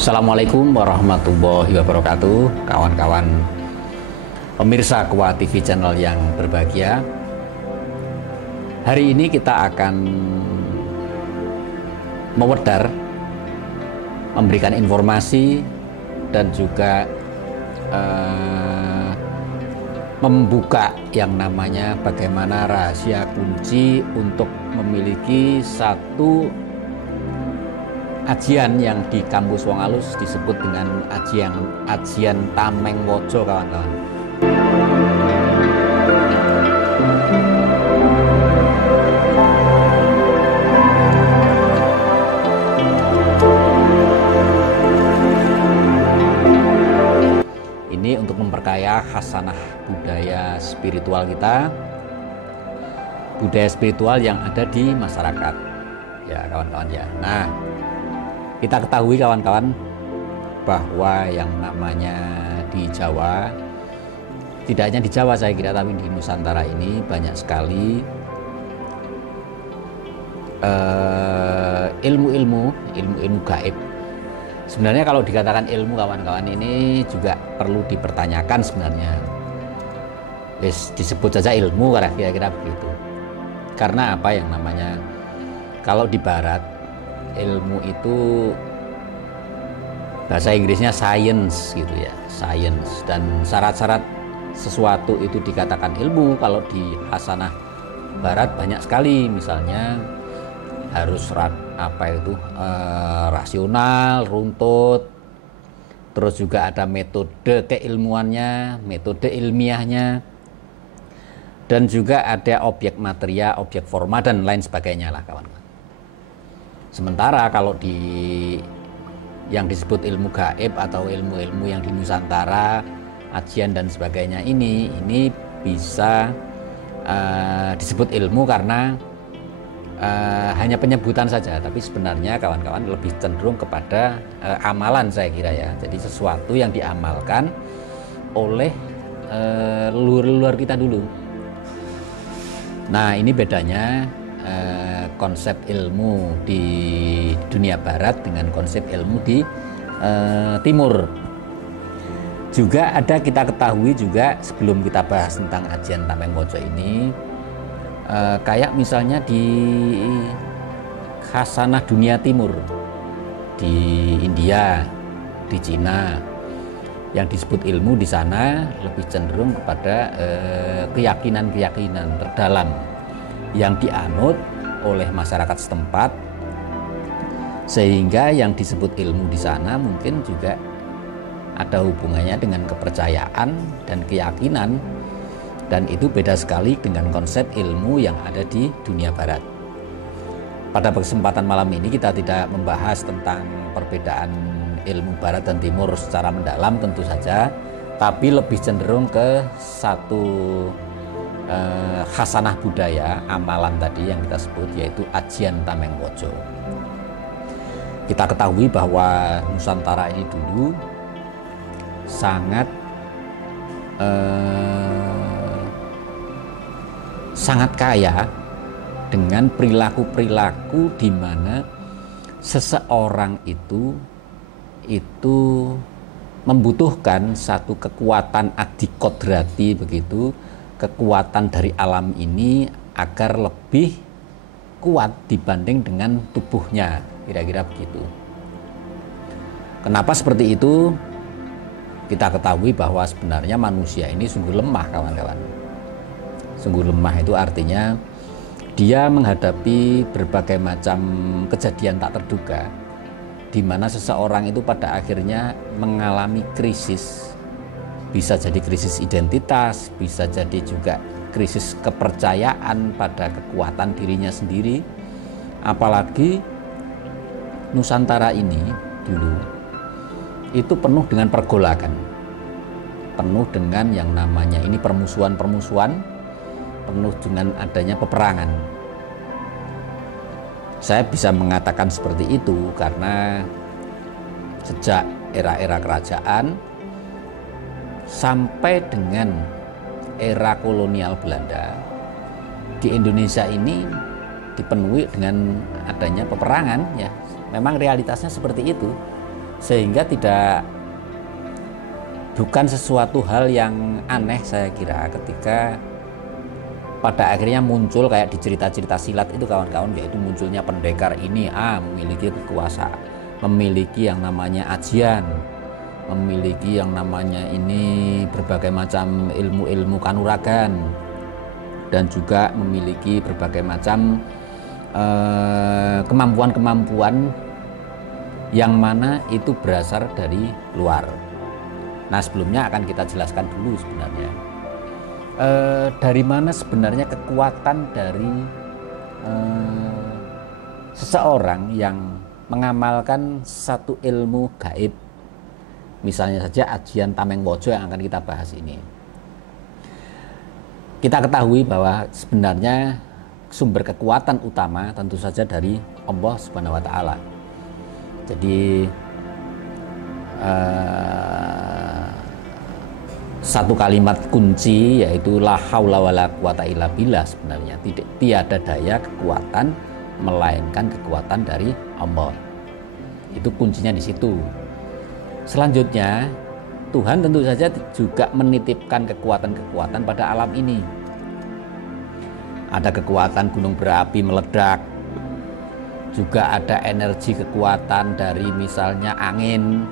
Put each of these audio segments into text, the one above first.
Assalamualaikum warahmatullahi wabarakatuh, kawan-kawan pemirsa Kuah TV channel yang berbahagia. Hari ini kita akan mewedar, memberikan informasi dan juga membuka yang namanya bagaimana rahasia kunci untuk memiliki satu ajian yang di kampus Wong Alus disebut dengan ajian Tameng Wojo, kawan-kawan. Ini untuk memperkaya khasanah budaya spiritual kita, budaya spiritual yang ada di masyarakat, ya kawan-kawan ya. Nah, kita ketahui kawan-kawan bahwa yang namanya di Jawa, tidak hanya di Jawa saya kira, tapi di Nusantara ini banyak sekali ilmu-ilmu gaib. Sebenarnya kalau dikatakan ilmu, kawan-kawan, ini juga perlu dipertanyakan sebenarnya. Disebut saja ilmu kira-kira begitu. Karena apa yang namanya, kalau di barat ilmu itu bahasa Inggrisnya science gitu ya, science, dan syarat-syarat sesuatu itu dikatakan ilmu kalau di khasanah barat banyak sekali. Misalnya harus rasional, runtut, terus juga ada metode keilmuannya, metode ilmiahnya, dan juga ada objek materia, objek forma, dan lain sebagainya lah, kawan-kawan. Sementara kalau di yang disebut ilmu gaib atau ilmu-ilmu yang di Nusantara, ajian dan sebagainya, ini bisa disebut ilmu karena hanya penyebutan saja, tapi sebenarnya kawan-kawan lebih cenderung kepada amalan saya kira ya. Jadi sesuatu yang diamalkan oleh leluhur kita dulu. Nah, ini bedanya konsep ilmu di dunia barat dengan konsep ilmu di timur. Juga ada, kita ketahui juga sebelum kita bahas tentang ajian Tameng Wojo ini, kayak misalnya di khasanah dunia timur, di India, di Cina, yang disebut ilmu di sana lebih cenderung kepada keyakinan-keyakinan terdalam yang dianut oleh masyarakat setempat, sehingga yang disebut ilmu di sana mungkin juga ada hubungannya dengan kepercayaan dan keyakinan, dan itu beda sekali dengan konsep ilmu yang ada di dunia barat. Pada kesempatan malam ini kita tidak membahas tentang perbedaan ilmu barat dan timur secara mendalam tentu saja, tapi lebih cenderung ke satu khasanah budaya, amalan tadi yang kita sebut, yaitu ajian Tameng Wojo. Kita ketahui bahwa Nusantara ini dulu sangat kaya dengan perilaku-perilaku di mana seseorang itu membutuhkan satu kekuatan adikodrati begitu, kekuatan dari alam ini agar lebih kuat dibanding dengan tubuhnya, kira-kira begitu. Kenapa seperti itu? Kita ketahui bahwa sebenarnya manusia ini sungguh lemah, kawan-kawan. Sungguh lemah itu artinya dia menghadapi berbagai macam kejadian tak terduga, di mana seseorang itu pada akhirnya mengalami krisis. Bisa jadi krisis identitas, bisa jadi juga krisis kepercayaan pada kekuatan dirinya sendiri. Apalagi Nusantara ini dulu itu penuh dengan pergolakan, penuh dengan yang namanya ini permusuhan-permusuhan, penuh dengan adanya peperangan. Saya bisa mengatakan seperti itu karena sejak era-era kerajaan sampai dengan era kolonial Belanda, di Indonesia ini dipenuhi dengan adanya peperangan ya. Memang realitasnya seperti itu. Sehingga bukan sesuatu hal yang aneh saya kira ketika pada akhirnya muncul kayak di cerita-cerita silat itu kawan-kawan, yaitu munculnya pendekar ini memiliki kekuasaan, memiliki yang namanya ajian, memiliki yang namanya ini berbagai macam ilmu-ilmu kanuragan, dan juga memiliki berbagai macam kemampuan-kemampuan yang mana itu berasal dari luar. Nah, sebelumnya akan kita jelaskan dulu sebenarnya dari mana sebenarnya kekuatan dari seseorang yang mengamalkan satu ilmu gaib, misalnya saja ajian Tameng Wojo yang akan kita bahas ini. Kita ketahui bahwa sebenarnya sumber kekuatan utama tentu saja dari Allah Subhanahu wa Ta'ala. Jadi satu kalimat kunci yaitu la haula wala quwata illa billah, sebenarnya tiada daya kekuatan melainkan kekuatan dari Allah. Itu kuncinya di situ. Selanjutnya Tuhan tentu saja juga menitipkan kekuatan-kekuatan pada alam ini. Ada kekuatan gunung berapi meledak, juga ada energi kekuatan dari misalnya angin,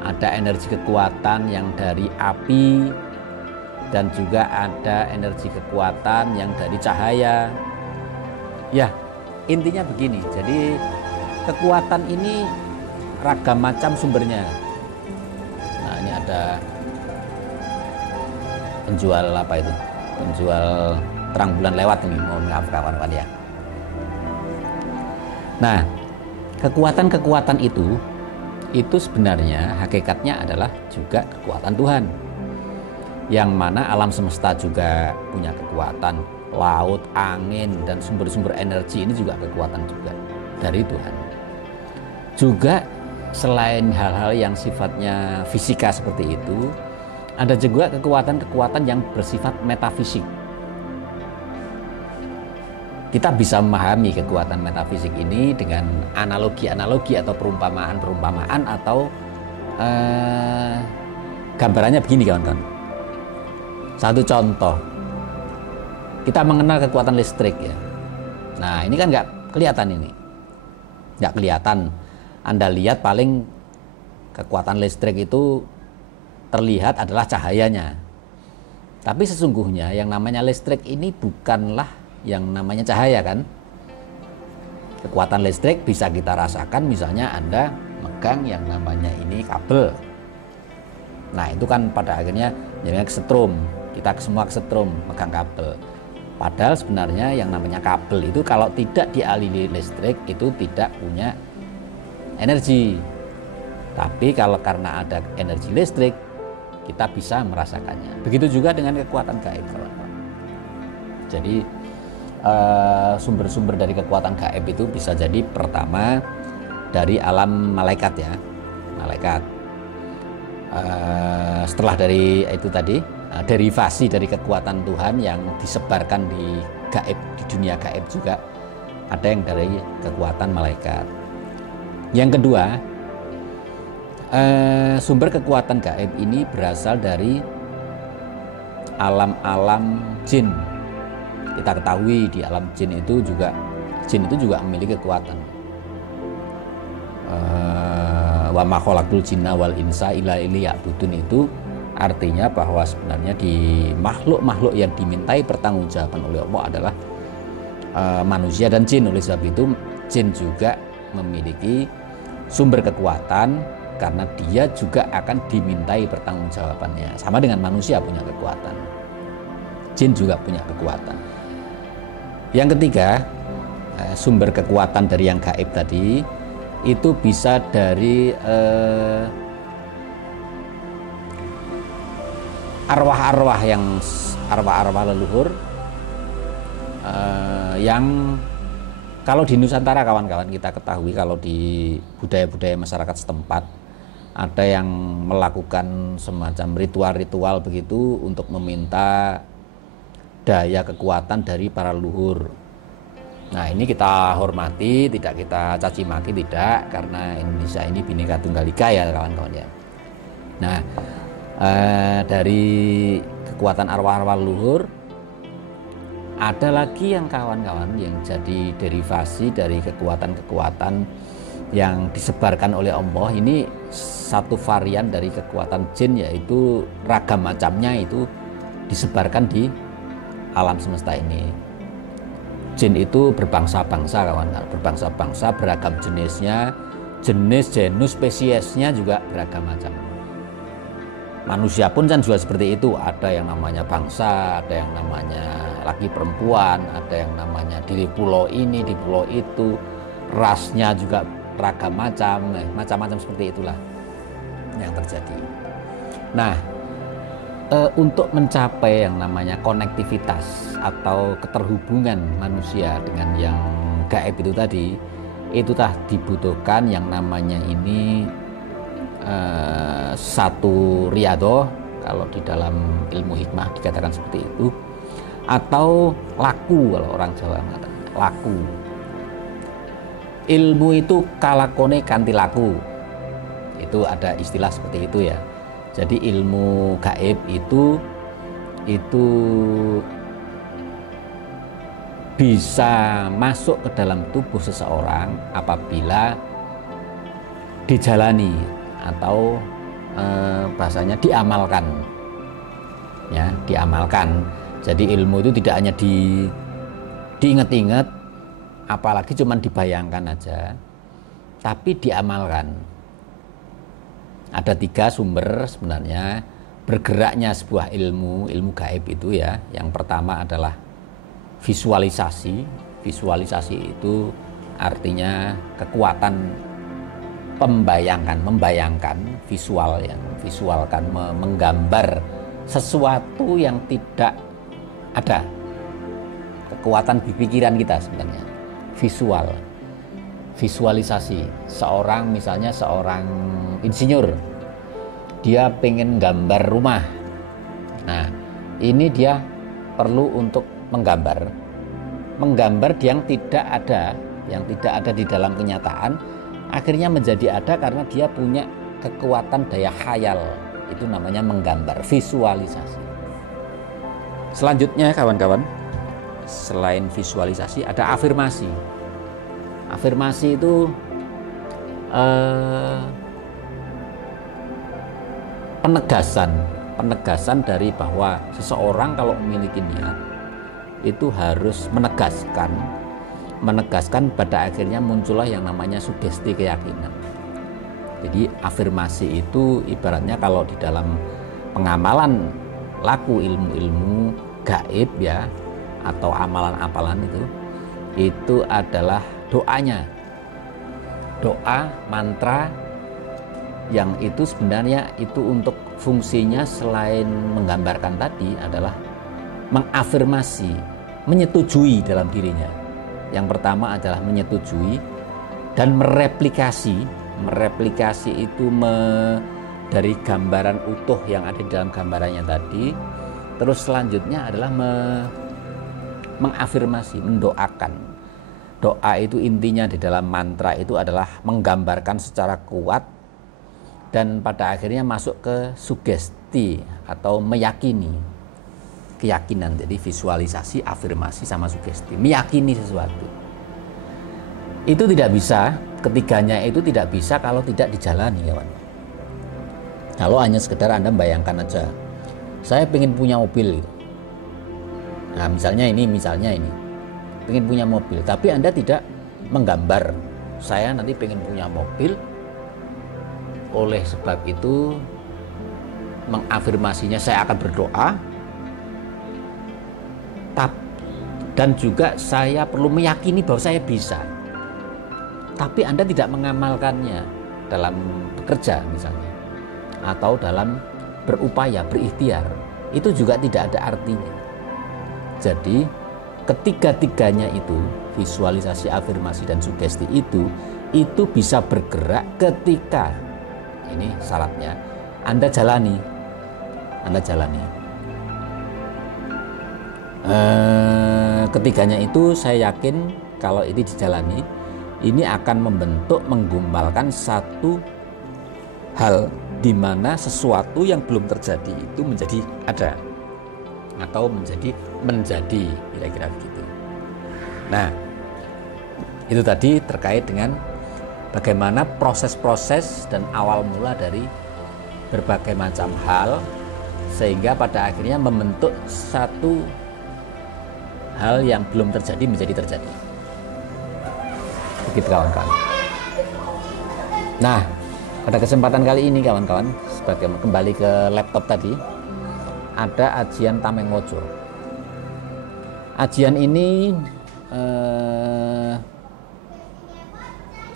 ada energi kekuatan yang dari api, dan juga ada energi kekuatan yang dari cahaya. Ya, intinya begini. Jadi kekuatan ini ragam macam sumbernya. Nah, ini ada penjual apa itu? Penjual terang bulan lewat ini, mohon maaf kawan-kawan ya. Nah, kekuatan-kekuatan itu sebenarnya hakikatnya adalah juga kekuatan Tuhan, yang mana alam semesta juga punya kekuatan. Laut, angin, dan sumber-sumber energi ini juga kekuatan juga dari Tuhan. Juga selain hal-hal yang sifatnya fisika seperti itu, ada juga kekuatan-kekuatan yang bersifat metafisik. Kita bisa memahami kekuatan metafisik ini dengan analogi-analogi atau perumpamaan-perumpamaan atau gambarannya begini kawan-kawan. Satu contoh, kita mengenal kekuatan listrik ya. Nah, ini kan nggak kelihatan ini, nggak kelihatan. Anda lihat paling kekuatan listrik itu terlihat adalah cahayanya. Tapi sesungguhnya yang namanya listrik ini bukanlah yang namanya cahaya kan. Kekuatan listrik bisa kita rasakan misalnya Anda megang yang namanya ini kabel. Nah, itu kan pada akhirnya jadinya kesetrum. Kita semua kesetrum megang kabel. Padahal sebenarnya yang namanya kabel itu kalau tidak dialiri listrik itu tidak punya energi. Tapi kalau karena ada energi listrik, kita bisa merasakannya. Begitu juga dengan kekuatan gaib, kawan-kawan. Jadi sumber-sumber dari kekuatan gaib itu bisa jadi pertama dari alam malaikat ya, malaikat. Setelah dari itu tadi derivasi dari kekuatan Tuhan yang disebarkan di gaib, di dunia gaib juga ada yang dari kekuatan malaikat. Yang kedua, sumber kekuatan gaib ini berasal dari alam-alam jin. Kita ketahui di alam jin itu juga memiliki kekuatan. Wa ma khalaqul jinna wal insa illa liya'budun, itu artinya bahwa sebenarnya di makhluk-makhluk yang dimintai pertanggungjawaban oleh Allah adalah manusia dan jin. Oleh sebab itu jin juga memiliki sumber kekuatan karena dia juga akan dimintai pertanggungjawabannya. Sama dengan manusia punya kekuatan, jin juga punya kekuatan. Yang ketiga, sumber kekuatan dari yang gaib tadi itu bisa dari arwah-arwah leluhur yang kalau di Nusantara kawan-kawan kita ketahui, kalau di budaya-budaya masyarakat setempat ada yang melakukan semacam ritual-ritual begitu untuk meminta daya kekuatan dari para leluhur. Nah, ini kita hormati, tidak kita caci maki, tidak, karena Indonesia ini Bhinneka Tunggal Ika ya kawan-kawan ya. Nah, dari kekuatan arwah-arwah leluhur ada lagi yang kawan-kawan yang jadi derivasi dari kekuatan-kekuatan yang disebarkan oleh Allah. Ini satu varian dari kekuatan jin, yaitu ragam macamnya itu disebarkan di alam semesta ini. Jin itu berbangsa-bangsa kawan-kawan, berbangsa-bangsa, beragam jenisnya, genus, spesiesnya juga beragam macam. Manusia pun kan juga seperti itu, ada yang namanya bangsa, ada yang namanya laki perempuan, ada yang namanya di pulau ini, di pulau itu, rasnya juga beragam macam-macam seperti itulah yang terjadi. Nah, untuk mencapai yang namanya konektivitas atau keterhubungan manusia dengan yang gaib itu tadi, itu dibutuhkan yang namanya ini satu riyadhah, kalau di dalam ilmu hikmah dikatakan seperti itu, atau laku kalau orang Jawa mengatakan laku. Ilmu itu kalakone kanthi laku, itu ada istilah seperti itu ya. Jadi ilmu gaib itu bisa masuk ke dalam tubuh seseorang apabila dijalani atau bahasanya diamalkan, ya, diamalkan. Jadi ilmu itu tidak hanya diingat-ingat, apalagi cuma dibayangkan aja, tapi diamalkan. Ada 3 sumber sebenarnya bergeraknya sebuah ilmu gaib itu ya. Yang pertama adalah visualisasi. Visualisasi itu artinya kekuatan membayangkan visual, yang visualkan, menggambar sesuatu yang tidak ada. Kekuatan di pikiran kita sebenarnya visualisasi. Misalnya seorang insinyur, dia pengen gambar rumah. Nah, ini dia perlu untuk menggambar yang tidak ada di dalam kenyataan, akhirnya menjadi ada karena dia punya kekuatan daya khayal. Itu namanya menggambar, visualisasi. Selanjutnya kawan-kawan, selain visualisasi ada afirmasi. Afirmasi itu penegasan dari bahwa seseorang kalau memiliki niat itu harus menegaskan pada akhirnya muncullah yang namanya sugesti keyakinan. Jadi afirmasi itu ibaratnya kalau di dalam pengamalan laku ilmu-ilmu gaib ya, atau amalan-amalan itu adalah doanya, doa mantra yang itu sebenarnya itu untuk fungsinya selain menggambarkan tadi adalah mengafirmasi, menyetujui dalam dirinya. Yang pertama adalah menyetujui dan mereplikasi itu dari gambaran utuh yang ada di dalam gambarannya tadi. Terus selanjutnya adalah mengafirmasi, mendoakan. Doa itu intinya di dalam mantra itu adalah menggambarkan secara kuat dan pada akhirnya masuk ke sugesti atau meyakini, keyakinan. Jadi visualisasi, afirmasi sama sugesti, meyakini sesuatu. Itu tidak bisa, ketiganya itu tidak bisa kalau tidak dijalani, kawan. Kalau hanya sekedar Anda bayangkan aja, saya pengen punya mobil gitu. Nah, misalnya ini pengen punya mobil, tapi Anda tidak menggambar saya nanti pengen punya mobil, oleh sebab itu mengafirmasinya saya akan berdoa, dan juga saya perlu meyakini bahwa saya bisa, tapi Anda tidak mengamalkannya dalam bekerja misalnya, atau dalam berupaya, berikhtiar, itu juga tidak ada artinya. Jadi ketiga-tiganya itu, visualisasi, afirmasi, dan sugesti itu bisa bergerak ketika, ini syaratnya, Anda jalani. Ketiganya itu saya yakin kalau ini dijalani, ini akan menggumbalkan satu hal di mana sesuatu yang belum terjadi itu menjadi ada atau menjadi kira-kira begitu. Nah, itu tadi terkait dengan bagaimana proses-proses dan awal mula dari berbagai macam hal sehingga pada akhirnya membentuk satu hal yang belum terjadi menjadi terjadi. Begitu kawan-kawan. Nah, pada kesempatan kali ini kawan-kawan, sebagai kembali ke laptop tadi, ada ajian Tameng Wojo. Ajian ini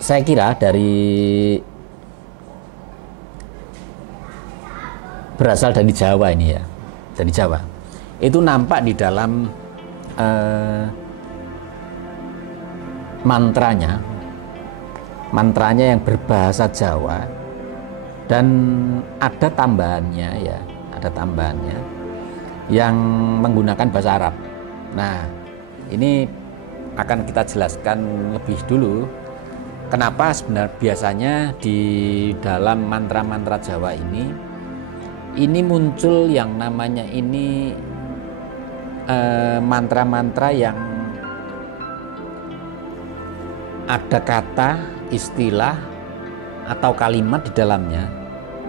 saya kira berasal dari Jawa ini ya, dari Jawa. Itu nampak di dalam mantranya yang berbahasa Jawa. Dan ada tambahannya yang menggunakan bahasa Arab. Nah, ini akan kita jelaskan lebih dulu kenapa sebenarnya biasanya di dalam mantra-mantra Jawa ini muncul yang namanya ini mantra-mantra yang ada kata, istilah atau kalimat di dalamnya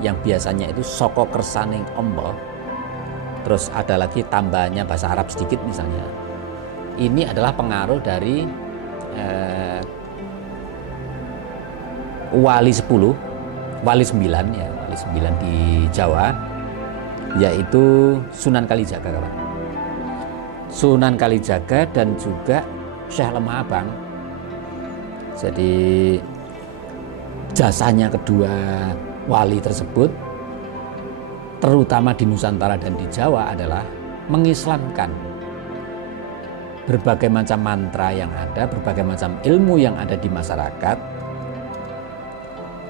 yang biasanya itu soko kersaning ombo, terus ada lagi tambahannya bahasa Arab sedikit misalnya. Ini adalah pengaruh dari wali 9 di Jawa, yaitu Sunan Kalijaga kawan. Sunan Kalijaga dan juga Syekh Lemah Abang. Jadi jasanya kedua wali tersebut, terutama di Nusantara dan di Jawa, adalah mengislamkan berbagai macam mantra yang ada, berbagai macam ilmu yang ada di masyarakat,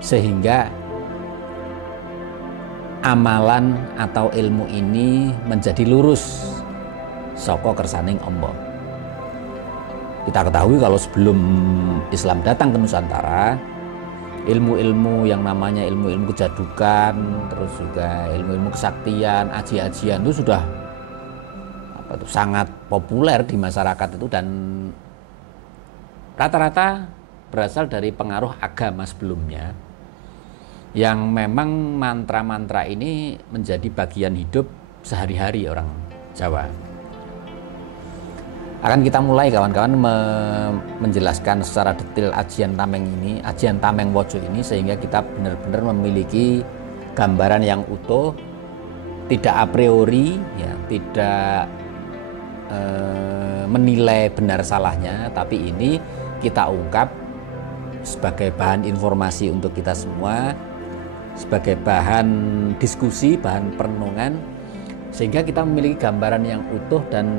sehingga amalan atau ilmu ini menjadi lurus saka kersaning ombo. Kita ketahui kalau sebelum Islam datang ke Nusantara, ilmu-ilmu yang namanya ilmu-ilmu kejadukan, terus juga ilmu-ilmu kesaktian, aji-ajian itu sudah sangat populer di masyarakat itu, dan rata-rata berasal dari pengaruh agama sebelumnya, yang memang mantra-mantra ini menjadi bagian hidup sehari-hari orang Jawa. Akan kita mulai kawan-kawan menjelaskan secara detail ajian Tameng Wojo ini, sehingga kita benar-benar memiliki gambaran yang utuh, tidak a priori ya, tidak menilai benar salahnya, tapi ini kita ungkap sebagai bahan informasi untuk kita semua, sebagai bahan diskusi, bahan perenungan, sehingga kita memiliki gambaran yang utuh dan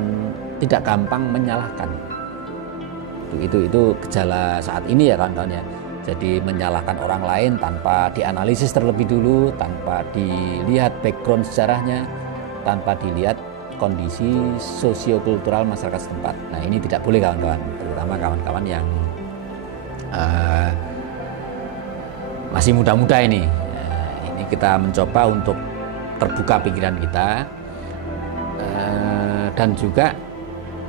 tidak gampang menyalahkan. Itu gejala saat ini ya kawan-kawan ya. Jadi menyalahkan orang lain tanpa dianalisis terlebih dulu, tanpa dilihat background sejarahnya, tanpa dilihat kondisi sosiokultural masyarakat setempat. Nah, ini tidak boleh kawan-kawan, terutama kawan-kawan yang masih muda-muda ini. Ini kita mencoba untuk terbuka pikiran kita, dan juga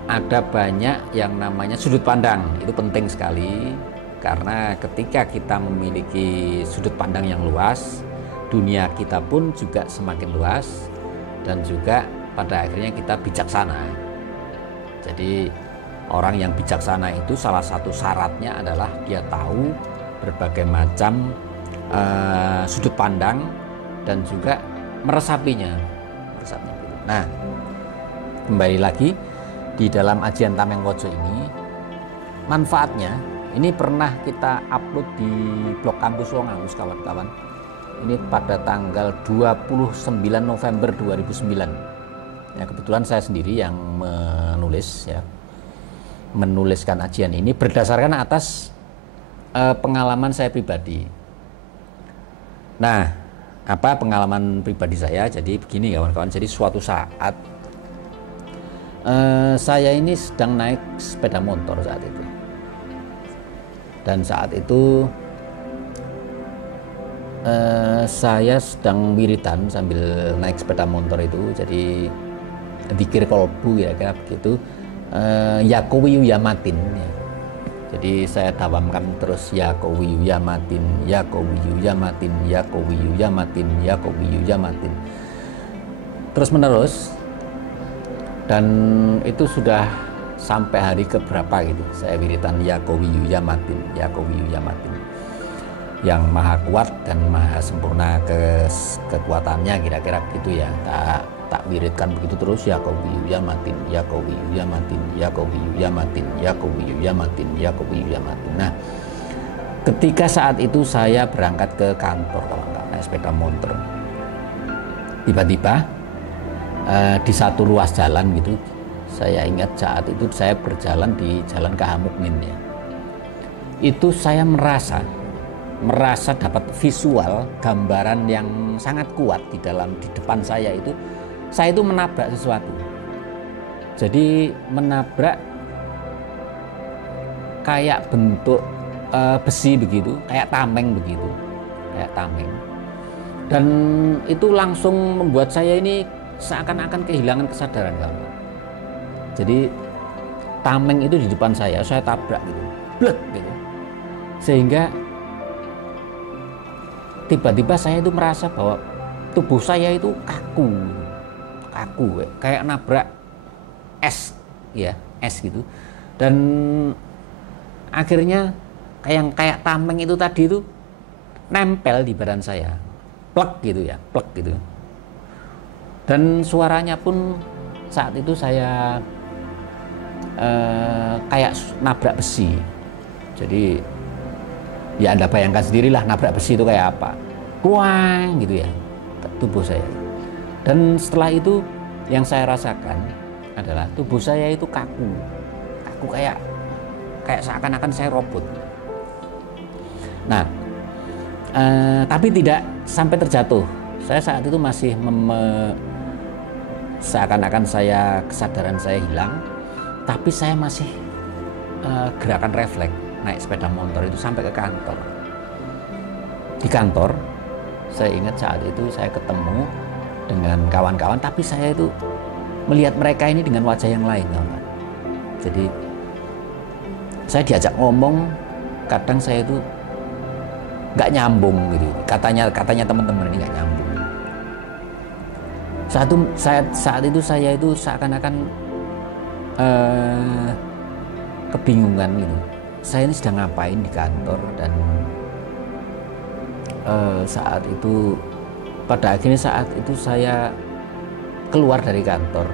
ada banyak yang namanya sudut pandang. Itu penting sekali, karena ketika kita memiliki sudut pandang yang luas, dunia kita pun juga semakin luas, dan juga pada akhirnya kita bijaksana. Jadi orang yang bijaksana itu salah satu syaratnya adalah dia tahu berbagai macam sudut pandang dan juga meresapinya. Nah, kembali lagi di dalam ajian Tameng Wojo ini, manfaatnya ini pernah kita upload di blog Kampus Wongaus kawan-kawan. Ini pada tanggal 29 November 2009. Ya, kebetulan saya sendiri yang menuliskan ajian ini berdasarkan atas pengalaman saya pribadi. Nah, apa pengalaman pribadi saya? Jadi begini kawan-kawan, jadi suatu saat saya ini sedang naik sepeda motor saat itu. Dan saat itu saya sedang wiritan sambil naik sepeda motor itu, jadi dzikir kolbu kira-kira begitu, ya qawiyu ya matin ya. Jadi saya dawamkan terus ya qawiyu ya matin, ya qawiyu ya matin, ya qawiyu ya matin, ya qawiyu ya matin, terus menerus. Dan itu sudah sampai hari keberapa gitu saya wiritan ya qawiyu ya matin, ya qawiyu ya matin, yang maha kuat dan maha sempurna kekuatannya, kira-kira begitu ya. Tak wiridkan begitu terus, ya qawiyu ya matin, ya qawiyu ya matin, ya qawiyu ya matin, ya qawiyu ya matin, ya qawiyu ya matin. Nah, ketika saat itu saya berangkat ke kantor, kawan-kawan, naik sepeda motor, tiba-tiba di satu ruas jalan gitu, saya ingat saat itu saya berjalan di Jalan KH Mukmin ya, itu saya merasa dapat visual gambaran yang sangat kuat di depan saya itu. Saya itu menabrak sesuatu, jadi menabrak kayak bentuk besi begitu, kayak tameng begitu, kayak tameng. Dan itu langsung membuat saya ini seakan-akan kehilangan kesadaran, kawan. Jadi tameng itu di depan saya tabrak gitu, blek gitu, sehingga tiba-tiba saya itu merasa bahwa tubuh saya itu kaku, kayak nabrak es ya, es gitu. Dan akhirnya kayak tameng itu tadi itu nempel di badan saya, plek gitu ya, plek gitu. Dan suaranya pun saat itu saya kayak nabrak besi. Jadi ya Anda bayangkan sendirilah nabrak besi itu kayak apa, kuang gitu ya tubuh saya. Dan setelah itu yang saya rasakan adalah tubuh saya itu kaku kayak seakan-akan saya robot. Nah, tapi tidak sampai terjatuh. Saya saat itu masih seakan-akan kesadaran saya hilang, tapi saya masih gerakan refleks naik sepeda motor itu sampai ke kantor. Di kantor, saya ingat saat itu saya ketemu dengan kawan-kawan, tapi saya itu melihat mereka ini dengan wajah yang lain, kawan. Jadi saya diajak ngomong, kadang saya itu nggak nyambung gitu. Katanya teman-teman ini nggak nyambung. Saat itu saya itu seakan-akan kebingungan gitu. Saya ini sedang ngapain di kantor, dan saat itu pada akhirnya saat itu saya keluar dari kantor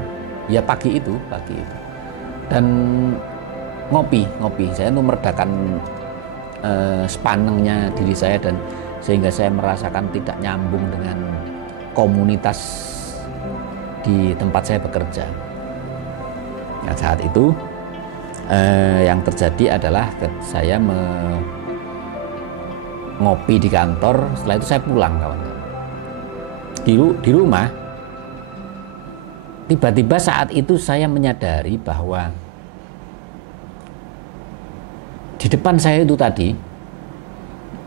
ya pagi itu dan ngopi. Saya itu meredakan sepanengnya diri saya, dan sehingga saya merasakan tidak nyambung dengan komunitas di tempat saya bekerja. Nah, saat itu yang terjadi adalah saya ngopi di kantor. Setelah itu saya pulang, kawan-kawan. Di rumah, tiba-tiba saat itu saya menyadari bahwa di depan saya itu tadi,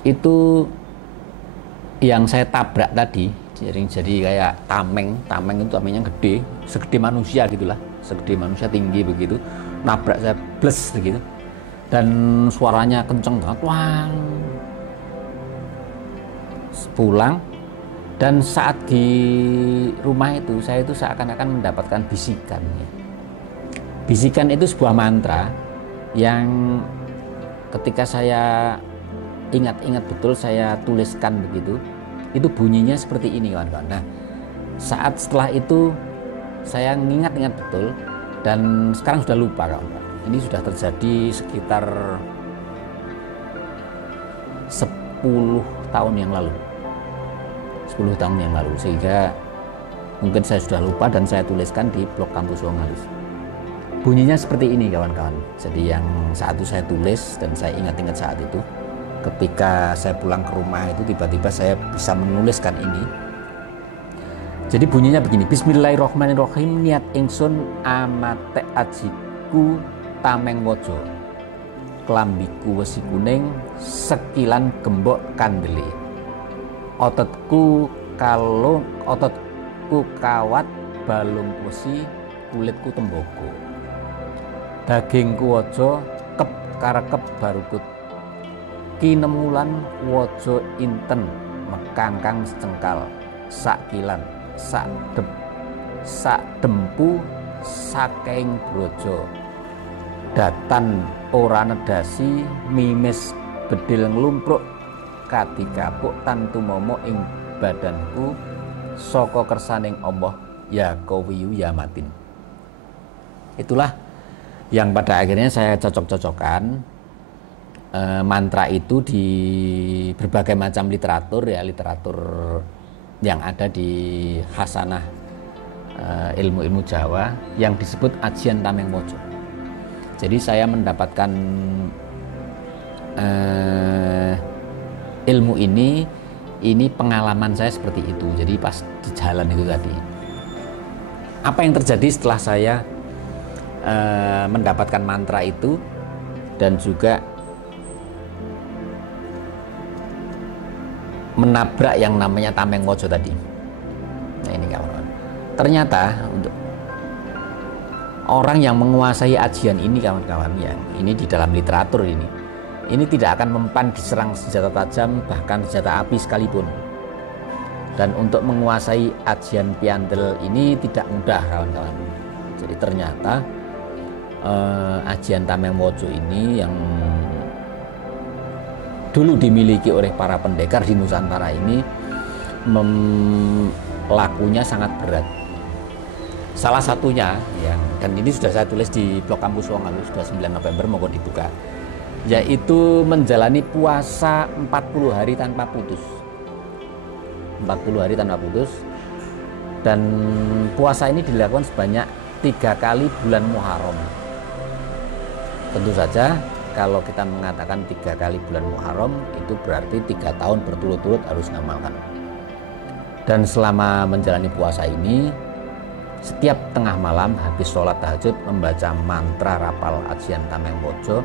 itu yang saya tabrak tadi, jadi kayak tameng itu tamengnya gede, segede manusia gitulah, segede manusia tinggi begitu, nabrak saya bles begitu, dan suaranya kenceng banget, wang. Pulang, dan saat di rumah itu saya itu seakan-akan mendapatkan bisikan. Bisikan itu sebuah mantra yang ketika saya ingat-ingat betul, saya tuliskan begitu, itu bunyinya seperti ini, kawan-kawan. Nah, saat setelah itu saya ingat-ingat betul, dan sekarang sudah lupa, kawan-kawan. Ini sudah terjadi sekitar 10 tahun yang lalu, sehingga mungkin saya sudah lupa, dan saya tuliskan di blog Kampus Wong Halus. Bunyinya seperti ini, kawan-kawan. Jadi yang saat itu saya tulis, dan saya ingat-ingat saat itu ketika saya pulang ke rumah itu tiba-tiba saya bisa menuliskan ini. Jadi bunyinya begini: Bismillahirrahmanirrahim, niat ingsun amate ajiku tameng wojo. klambiku wesi kuning, sekilan gembok kandele. Ototku kawat, balung wesi, kulitku tembaga. Dagingku waja kep karekep barukut. Kinemulan waja inten, mekangkang secengkal, sakilan, sak dempu saking brojo. Datan ora nedasi, mimis bedil nglumpruk, katikapuk tantu momo ing badanku, saka kersaning Allah ya kawiyu ya matin. Itulah yang pada akhirnya saya cocok-cocokkan mantra itu di berbagai macam literatur ya, literatur yang ada di khasanah ilmu-ilmu Jawa yang disebut Ajian Tameng Wojo. Jadi saya mendapatkan ilmu ini pengalaman saya seperti itu. Jadi pas di jalan itu tadi, apa yang terjadi setelah saya mendapatkan mantra itu dan juga menabrak yang namanya Tameng Wojo tadi. Nah ini kawan-kawan, ternyata untuk orang yang menguasai ajian ini kawan-kawan, yang ini di dalam literatur ini tidak akan mempan diserang senjata tajam, bahkan senjata api sekalipun. Dan untuk menguasai ajian piantel ini tidak mudah kawan-kawan. Jadi ternyata ajian Tameng Wojo ini yang dulu dimiliki oleh para pendekar di Nusantara ini lakunya sangat berat. Salah satunya yang, dan ini sudah saya tulis di blog Kampus Wong Alu, sudah 9 November mau dibuka, yaitu menjalani puasa 40 hari tanpa putus. 40 hari tanpa putus, dan puasa ini dilakukan sebanyak 3 kali bulan Muharram. Tentu saja kalau kita mengatakan 3 kali bulan Muharram, itu berarti 3 tahun berturut-turut harus ngamalkan. Dan selama menjalani puasa ini, setiap tengah malam habis sholat tahajud membaca mantra rapal ajian Tameng Wojo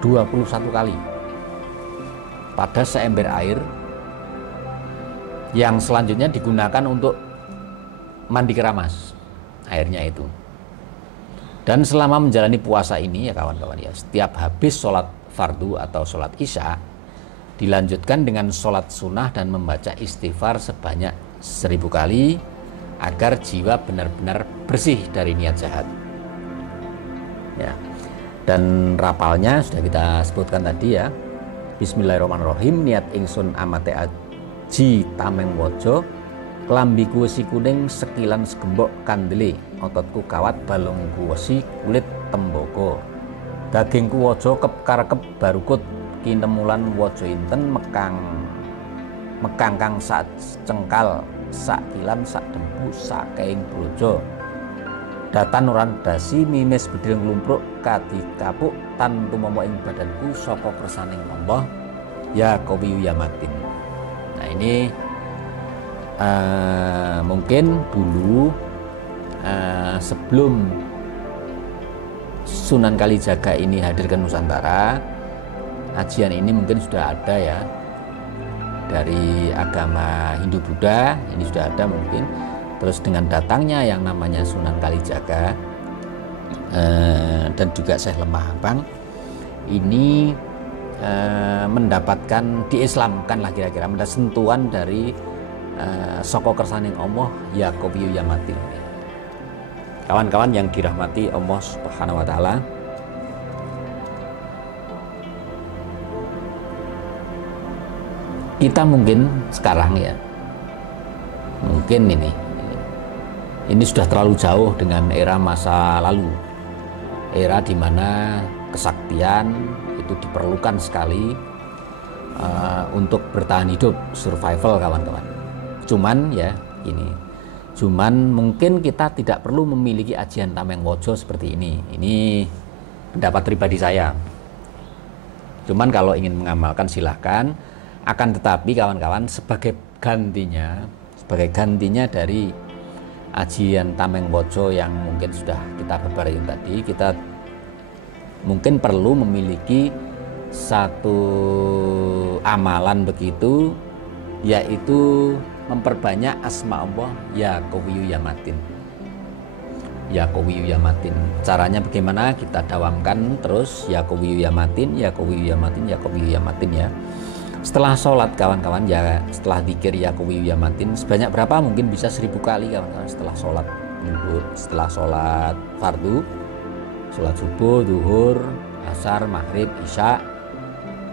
21 kali pada seember air yang selanjutnya digunakan untuk mandi keramas airnya itu. Dan selama menjalani puasa ini ya kawan-kawan ya, setiap habis sholat fardu atau sholat isya dilanjutkan dengan sholat sunnah dan membaca istighfar sebanyak 1000 kali agar jiwa benar-benar bersih dari niat jahat. Ya. Dan rapalnya sudah kita sebutkan tadi ya. Bismillahirrahmanirrahim, niat ingsun amate aji Tameng Wojo, klambiku wesi kuning, sekilan segembok kandele, ototku kawat, balungku wesi, kulit tembaga. Dagingku waja kep karekep barukut, kinemulan waja inten, mekangkang sak cengkal, sakilan sak dempu saking brojo. Datan ora dasi, mimis bedil nglumpruk, katikapuk tantu momo ing badanku, saka kersaning Allah ya kawiyu ya matin. Nah ini mungkin dulu sebelum Sunan Kalijaga ini hadir ke Nusantara, ajian ini mungkin sudah ada ya, dari agama Hindu Buddha ini sudah ada mungkin. Terus dengan datangnya yang namanya Sunan Kalijaga dan juga Syekh Lemah Abang ini mendapatkan diislamkan lah kira-kira, mendapat sentuhan dari saka kersaning Allah ya kawiyu ya matin. Kawan-kawan yang dirahmati Allah Subhanahu wa taala, kita mungkin sekarang ya, mungkin ini sudah terlalu jauh dengan era masa lalu, era di mana kesaktian itu diperlukan sekali untuk bertahan hidup, survival kawan-kawan. Cuman ya cuman mungkin kita tidak perlu memiliki ajian Tameng Wojo seperti ini. Ini pendapat pribadi saya. Cuman kalau ingin mengamalkan silahkan. Akan tetapi kawan-kawan, sebagai gantinya dari ajian Tameng Wojo yang mungkin sudah kita babarin tadi, kita mungkin perlu memiliki satu amalan begitu, yaitu memperbanyak asma Allah ya Qawiyu ya Matin. Ya Qawiyu ya Matin. Caranya bagaimana? Kita dawamkan terus ya Qawiyu ya Matin, ya Qawiyu ya Matin, ya Qawiyu ya Matin ya. Setelah sholat kawan-kawan ya, setelah zikir ya Qawiyu ya Matin sebanyak berapa? Mungkin bisa 1000 kali kawan-kawan setelah sholat zuhur, setelah sholat fardu, sholat subuh, zuhur, asar, maghrib, isya,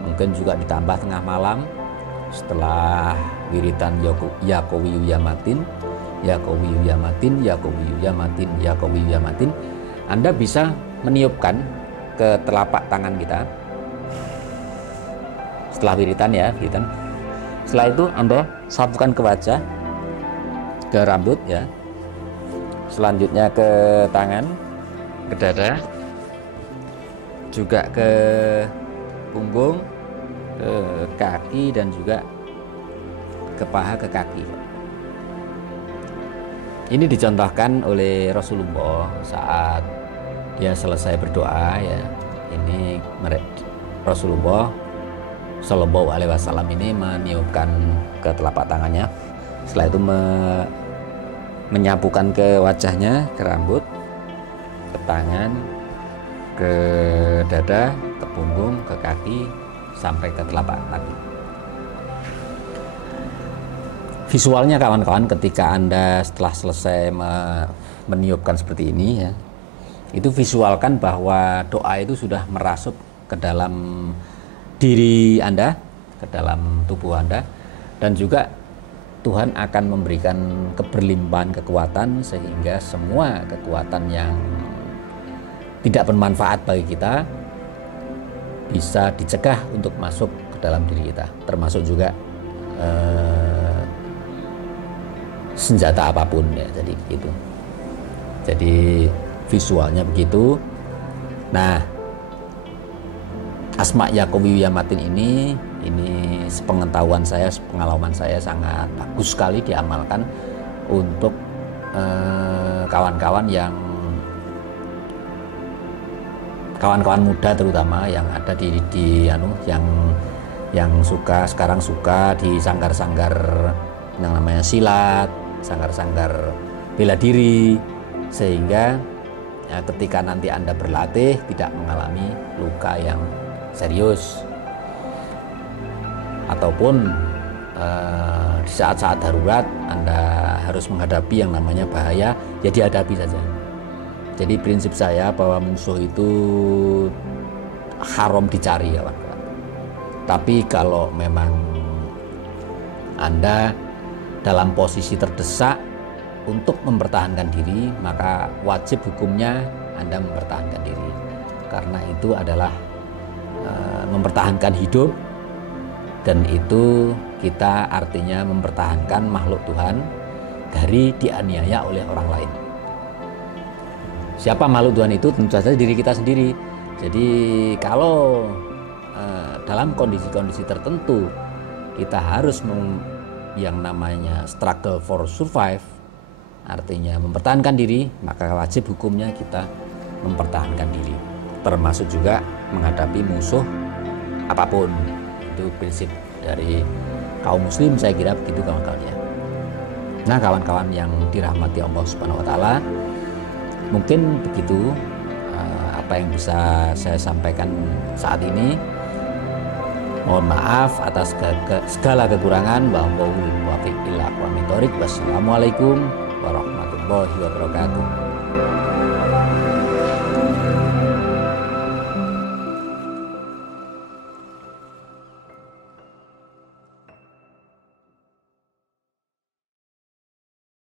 mungkin juga ditambah tengah malam setelah wiritan ya Qawiyu ya Matin, ya Qawiyu ya Matin, ya Qawiyu ya Matin, ya Qawiyu ya Matin. Anda bisa meniupkan ke telapak tangan kita setelah wiritan ya, wiritan. Setelah itu Anda sapukan ke wajah, ke rambut ya, selanjutnya ke tangan, ke dada, juga ke punggung, ke kaki, dan juga ke paha, ke kaki. Ini dicontohkan oleh Rasulullah saat dia selesai berdoa ya. Ini Rasulullah Shallallahu Alaihi Wasallam ini meniupkan ke telapak tangannya, setelah itu menyapukan ke wajahnya, ke rambut, ke tangan, ke dada, ke punggung, ke kaki, sampai ke telapak kaki. Visualnya kawan-kawan ketika Anda setelah selesai meniupkan seperti ini ya, itu visualkan bahwa doa itu sudah merasuk ke dalam diri Anda, ke dalam tubuh Anda, dan juga Tuhan akan memberikan keberlimpahan kekuatan sehingga semua kekuatan yang tidak bermanfaat bagi kita bisa dicegah untuk masuk ke dalam diri kita, termasuk juga senjata apapun ya. Jadi begitu. Jadi visualnya begitu. Nah, asma ya Qawiyu ya Matin ini sepengetahuan saya, sepengalaman saya sangat bagus sekali diamalkan untuk kawan-kawan muda terutama yang ada yang sekarang suka di sanggar-sanggar yang namanya silat, sanggar-sanggar bela diri, sehingga ya, ketika nanti Anda berlatih tidak mengalami luka yang serius, ataupun di saat-saat darurat Anda harus menghadapi yang namanya bahaya, ya dihadapi saja. Jadi prinsip saya bahwa musuh itu haram dicari kawan-kawan. Tapi kalau memang Anda dalam posisi terdesak untuk mempertahankan diri, maka wajib hukumnya Anda mempertahankan diri, karena itu adalah mempertahankan hidup, dan itu kita artinya mempertahankan makhluk Tuhan dari dianiaya oleh orang lain. Siapa makhluk Tuhan itu? Tentu saja diri kita sendiri. Jadi kalau dalam kondisi-kondisi tertentu kita harus yang namanya struggle for survive, artinya mempertahankan diri, maka wajib hukumnya kita mempertahankan diri, termasuk juga menghadapi musuh apapun. Itu prinsip dari kaum muslim, saya kira begitu kawan-kawan ya. Nah, kawan-kawan yang dirahmati Allah Subhanahu wa taala, mungkin begitu apa yang bisa saya sampaikan saat ini. Mohon maaf atas segala kekurangan. Wassalamualaikum warahmatullahi wabarakatuh.